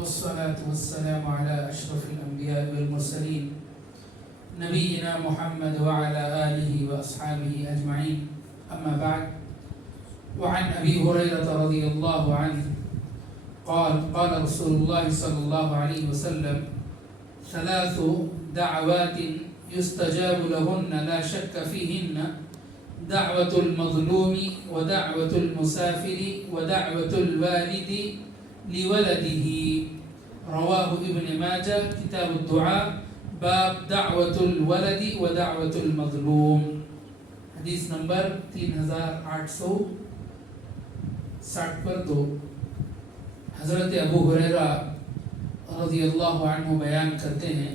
والصلاة والسلام على أشرف الأنبياء والمرسلين نبينا محمد وعلى آله وأصحابه أجمعين. أما بعد، وعن أبي هريرة رضي الله عنه قال رسول الله صلى الله عليه وسلم: ثلاث دعوات يستجاب لهن لا شك فيهن: دعوة المظلوم ودعوة المسافر ودعوة الوالد لولده. رواه ابن ماجہ، کتاب الدعاء، باب دعوة الولد ودعوة المظلوم. حدیث نمبر 3860 پر 2. حضرت ابو ہریرہ رضی اللہ عنہ بیان کرتے ہیں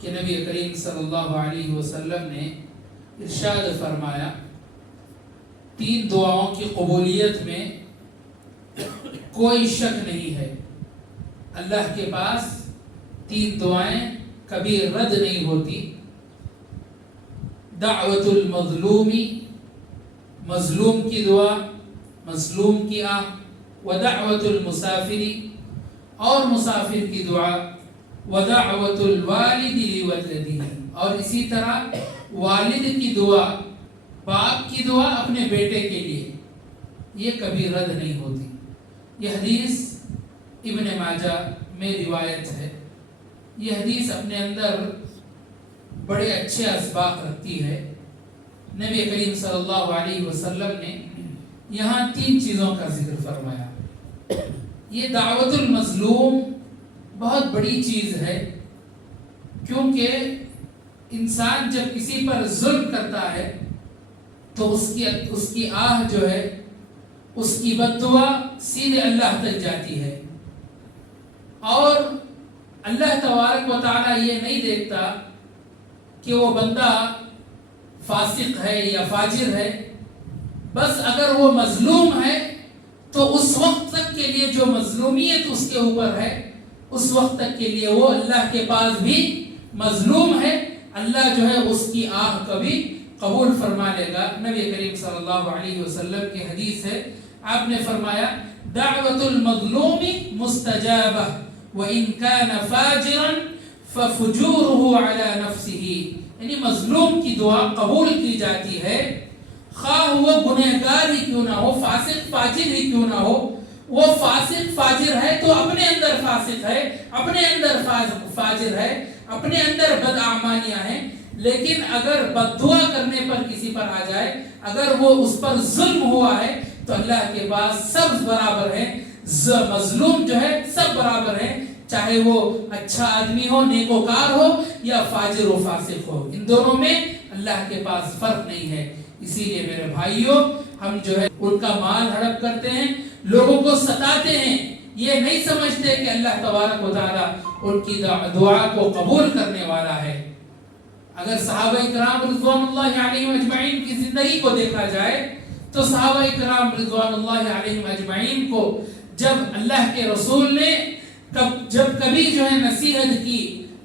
کہ نبی کریم صلی اللہ علیہ وسلم نے ارشاد فرمایا، 3 دعاؤں کی قبولیت میں کوئی شک نہیں ہے. اللہ کے پاس 3 دعائیں کبھی رد نہیں ہوتی. دعوت المظلوم، مظلوم کی دعا، مظلوم کی آہ، ودعوت المسافر، اور مسافر کی دعا، ودعوت الوالد لولده، اور اسی طرح والد کی دعا، باپ کی دعا اپنے بیٹے کے لیے، یہ کبھی رد نہیں ہوتی. یہ حدیث ابن ماجہ میں روایت ہے. یہ حدیث اپنے اندر بڑے اچھے اسباق رکھتی ہے. نبی کریم صلی اللہ علیہ وسلم نے یہاں 3 چیزوں کا ذکر فرمایا. یہ دعوت المظلوم بہت بڑی چیز ہے، کیونکہ انسان جب کسی پر ظلم کرتا ہے تو اس کی آہ جو ہے، اس کی بد دعا سیدھے اللہ تک جاتی ہے، اور اللہ تبارک و تعالی یہ نہیں دیکھتا کہ وہ بندہ فاسق ہے یا فاجر ہے. بس اگر وہ مظلوم ہے تو اس وقت تک کے لیے جو مظلومیت اس کے اوپر ہے، اس وقت تک کے لیے وہ اللہ کے پاس بھی مظلوم ہے. اللہ جو ہے اس کی آہ کبھی قبول فرما لے گا. نبی کریم صلی اللہ علیہ وسلم کی حدیث ہے، آپ نے فرمایا: دعوت المظلوم مستجابہ وَإِن كَانَ فَاجِرًا فَفُجُورُهُ عَلَى نَفْسِهِ. یعنی مظلوم کی دعا قبول کی جاتی ہے، خواہ وہ گنہگار ہی کیوں نہ ہو، فاسق فاجر ہی کیوں نہ ہو. وہ فاسق فاجر ہے تو اپنے اندر فاسق ہے، اپنے اندر فاجر ہے، اپنے اندر بدعمالیاں ہیں. لیکن اگر بد دعا کرنے پر کسی پر آ جائے، اگر وہ اس پر ظلم ہوا ہے، تو اللہ کے پاس سب برابر ہیں. مظلوم جو ہے سب برابر ہیں، چاہے وہ اچھا آدمی ہو، نیکوکار ہو، یا فاجر و فاسق ہو. ان دونوں میں اللہ کے پاس فرق نہیں ہے. اسی لیے میرے بھائیوں، ہم جو ہے ان کا مال ہڑپ کرتے ہیں، لوگوں کو ستاتے ہیں، یہ نہیں سمجھتے کہ اللہ تبارک و تعالی ان کی دعا کو قبول کرنے والا ہے. اگر صحابہ کرام رضوان اللہ علیہم اجمعین کی زندگی کو دیکھا جائے تو صحابہ کرام رضوان اللہ علیہم اجمعین کو جب اللہ کے رسول نے جب کبھی جو ہے نصیحت کی،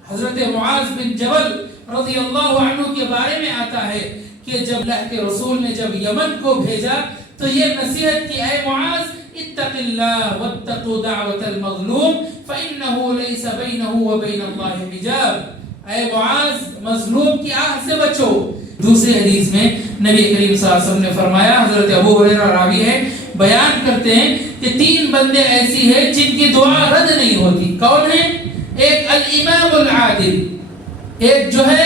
حضرت معاذ بن جبل رضی اللہ عنہ کے بارے میں آتا ہے کہ جب اللہ کے رسول نے جب یمن کو بھیجا تو یہ نصیحت کی: اے معاذ، اتق اللہ واتقوا دعوت المظلوم فإنه ليس بينه وبين الله حجاب. اے معاذ، مظلوم کی آہ سے بچو. دوسری حدیث میں نبی کریم صلی اللہ علیہ وسلم نے فرمایا، حضرت ابو ہریرہ راوی ہے، بیان کرتے ہیں کہ 3 بندے ایسی ہیں جن کی دعا رد نہیں ہوتی. کون ہیں؟ ایک الامام العادل، ایک جو ہے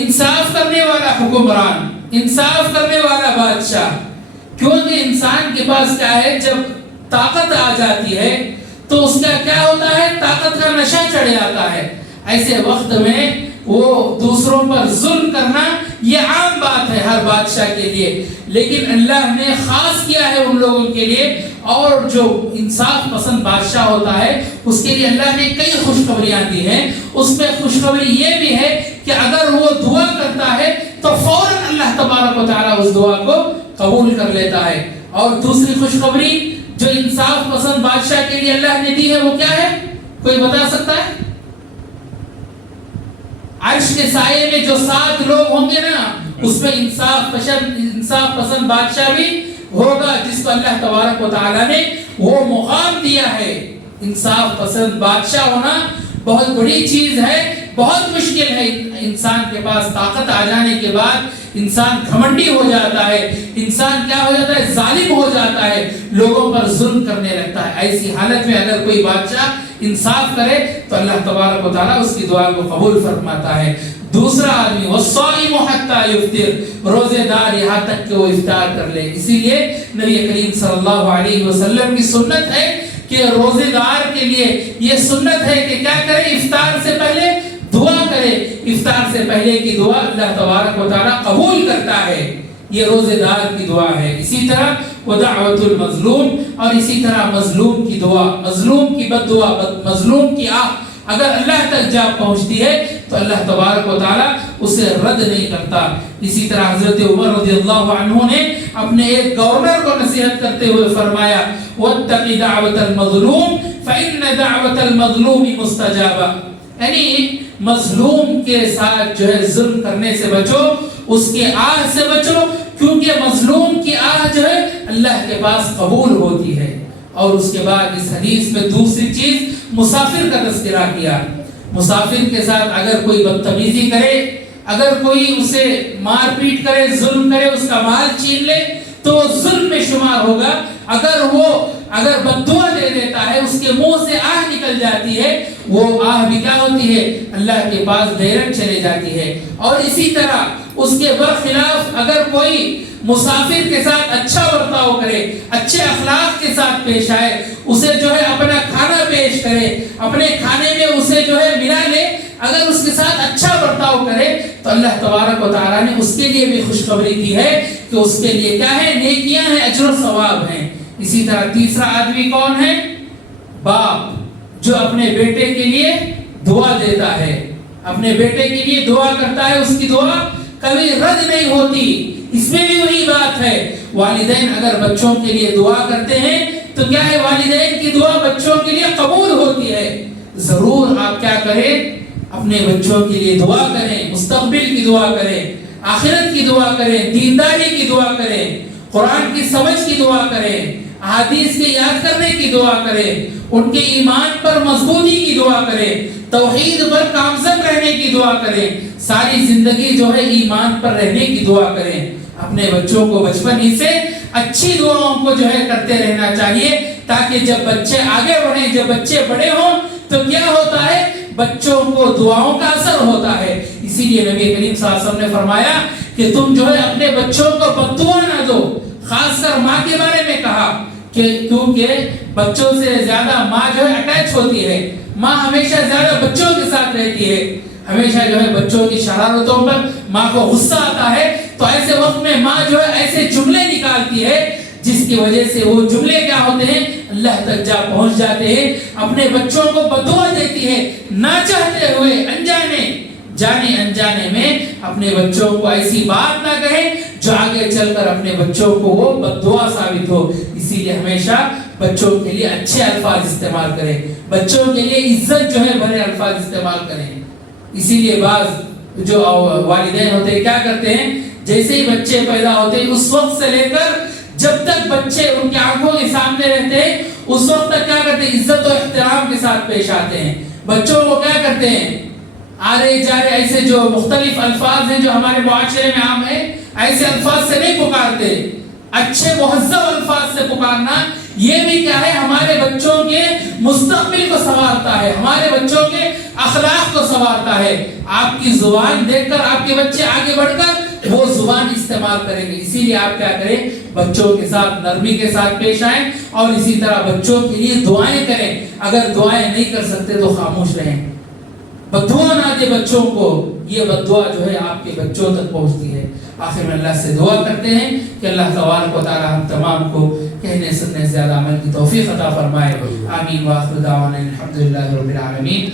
انصاف کرنے والا حکمران، انصاف کرنے والا بادشاہ. کیونکہ انسان کے پاس کیا ہے، جب طاقت آ جاتی ہے تو اس کا کیا ہوتا ہے، طاقت کا نشہ چڑھ جاتا ہے. ایسے وقت میں وہ دوسروں پر ظلم کرنا یہ عام بات ہے ہر بادشاہ کے لیے، لیکن اللہ نے خاص کیا ہے ان لوگوں کے لیے. اور جو انصاف پسند بادشاہ ہوتا ہے اس کے لیے اللہ نے کئی خوشخبریاں دی ہیں. اس میں خوشخبری یہ بھی ہے کہ اگر وہ دعا کرتا ہے تو فوراً اللہ تبارک و تعالیٰ اس دعا کو قبول کر لیتا ہے. اور دوسری خوشخبری جو انصاف پسند بادشاہ کے لیے اللہ نے دی ہے وہ کیا ہے؟ کوئی بتا سکتا ہے؟ عرش کے سائے میں جو 7 لوگ ہوں گے نا، اس میں انصاف پسند بادشاہ بھی ہوگا جس کو اللہ تبارک و تعالیٰ نے وہ مقام دیا ہے. انصاف پسند بادشاہ ہونا بہت بڑی چیز ہے، بہت مشکل ہے۔ انسان کے پاس طاقت آ جانے کے بعد انسان گھمنڈی ہو جاتا ہے، انسان کیا ہو جاتا ہے، ظالم ہو جاتا ہے، لوگوں پر ظلم کرنے لگتا ہے۔ ایسی حالت میں اگر کوئی بادشاہ انصاف کرے تو اللہ تبارک و تعالیٰ اس کی دعا کو قبول فرماتا ہے۔ دوسرا آدمی والصائم حتی یفطر، روزے دار یہاں تک کہ وہ افطار کر لے۔ اسی لیے نبی کریم صلی اللہ علیہ وسلم کی سنت ہے کہ روزے دار کے لیے یہ سنت ہے کہ کیا کرے، افطار سے پہلے دعا کرے۔ افطار سے پہلے کی دعا اللہ تبارک و تعالیٰ قبول کرتا ہے، یہ روزے دار کی دعا ہے۔ اسی طرح ودعوت المظلوم، اور اسی طرح مظلوم کی دعا، مظلوم کی بد دعا، مظلوم کی آہ اگر اللہ تک جا پہنچتی ہے تو اللہ تبارک و تعالیٰ اسے رد نہیں کرتا۔ اسی طرح حضرت عمر رضی اللہ عنہ نے اپنے ایک گورنر کو نصیحت کرتے ہوئے فرمایا واتق دعوت المظلوم فإن دعوت المظلوم مستجابہ، یعنی مظلوم کے ساتھ جو ہے ظلم کرنے سے بچو، اس کے آہ سے بچو، کیونکہ مظلوم کی آہ جو ہے اللہ کے پاس قبول ہوتی ہے۔ اور اس کے بعد اس حدیث میں دوسری چیز مسافر کا تذکرہ کیا۔ مسافر کے ساتھ اگر کوئی بدتمیزی کرے، اگر کوئی اسے مار پیٹ کرے، ظلم کرے، اس کا مال چھین لے تو ظلم میں شمار ہوگا۔ اگر بد دعا دے دیتا ہے، اس کے منہ سے آہ نکل جاتی ہے، وہ آہ بھی کیا ہوتی ہے، اللہ کے پاس ڈائریکٹ چلے جاتی ہے۔ اور اسی طرح اس کے برخلاف اگر کوئی مسافر کے ساتھ اچھا برتاؤ کرے، اچھے اخلاق کے ساتھ پیش آئے، اسے جو ہے اپنا کھانا پیش کرے، اپنے کھانے میں اسے جو ہے ملا لے، اگر اس کے ساتھ اچھا برتاؤ کرے تو اللہ تبارک و تعالیٰ نے اس کے لیے بھی خوشخبری دی ہے کہ اس کے لیے کیا ہے، نیکیاں ہیں، اجر و ثواب ہیں۔ اسی طرح تیسرا آدمی کون ہے، باپ جو اپنے بیٹے کے لیے دعا دیتا ہے، اپنے بیٹے کے لیے دعا کرتا ہے، اس کی دعا کبھی رد نہیں ہوتی۔ اس میں بھی وہی بات ہے، والدین اگر بچوں کے لیے دعا کرتے ہیں تو کیا ہے، والدین کی دعا بچوں کے لیے قبول ہوتی ہے۔ ضرور آپ کیا کریں، اپنے بچوں کے لیے دعا کریں، مستقبل کی دعا کریں، آخرت کی دعا کریں، دینداری کی دعا کریں، قرآن کی سمجھ کی دعا کریں، احادیث کے یاد کرنے کی دعا کریں، ان کے ایمان پر مضبوطی کی دعا کریں، توحید پر کامزن رہنے کی دعا کریں، ساری زندگی جو ہے ایمان پر رہنے کی دعا کریں۔ اپنے بچوں کو بچپن ہی سے اچھی دعاؤں کو جو ہے کرتے رہنا چاہیے، تاکہ جب بچے آگے بڑھیں، جب بچے بڑے ہوں تو کیا ہوتا ہے، بچوں کو دعاؤں کا اثر ہوتا ہے۔ اسی لیے نبی کریم صلی اللہ علیہ وسلم نے فرمایا کہ تم جو ہے اپنے بچوں کو بد دعا نہ دو، خاص کر ماں کے بارے میں کہا کہ کیونکہ بچوں سے زیادہ ماں جو ہے اٹیچ ہوتی ہے، ماں ہمیشہ زیادہ بچوں کے ساتھ رہتی ہے، ہمیشہ جو ہے بچوں کی شرارتوں پر ماں کو غصہ آتا ہے، تو ایسے وقت میں ماں جو ہے ایسے جملے نکالتی ہے جس کی وجہ سے وہ جملے کیا ہوتے ہیں، اللہ تک جا پہنچ جاتے ہیں، اپنے بچوں کو بددعا دیتی ہے، نہ چاہتے ہوئے جانے انجانے میں اپنے بچوں کو ایسی بات نہ کہیں جو آگے چل کر اپنے بچوں کو وہ بددعا ثابت ہو۔ اسی لیے ہمیشہ بچوں کے لیے اچھے الفاظ استعمال کریں، بچوں کے لیے عزت جو ہے بھرے الفاظ استعمال کریں۔ اسی لیے بعض جو والدین ہوتے ہیں کیا کرتے ہیں، جیسے ہی بچے پیدا ہوتے ہیں اس وقت سے لے کر جب تک بچے ان کی آنکھوں کے سامنے رہتے ہیں اس وقت تک کیا کرتے ہیں، عزت و احترام کے ساتھ پیش آتے ہیں۔ بچوں کو کیا کرتے ہیں، آرے جارے ایسے جو مختلف الفاظ ہیں جو ہمارے معاشرے میں عام ہیں، ایسے الفاظ سے نہیں پکارتے، اچھے مہذب الفاظ سے پکارنا، یہ بھی کیا ہے، ہمارے بچوں کے مستقبل کو سنوارتا ہے، ہمارے بچوں کے اخلاق کو سنوارتا ہے۔ آپ کی زبان دیکھ کر آپ کے بچے آگے بڑھ کر وہ زبان استعمال کریں گے۔ اسی لیے آپ کیا کریں، بچوں کے ساتھ نرمی کے ساتھ پیش آئیں، اور اسی طرح بچوں کے لیے دعائیں کریں۔ اگر دعائیں نہیں کر سکتے تو خاموش رہیں، بددعا نہ دے بچوں کو، یہ بددعا جو ہے آپ کے بچوں تک پہنچتی ہے۔ آخر میں اللہ سے دعا کرتے ہیں کہ اللہ تبارک و تعالی ہم تمام کو کہنے سننے سے زیادہ عمل کی توفیق عطا فرمائے۔ آمین۔ وآخر دعوانا الحمدللہ رب العالمین۔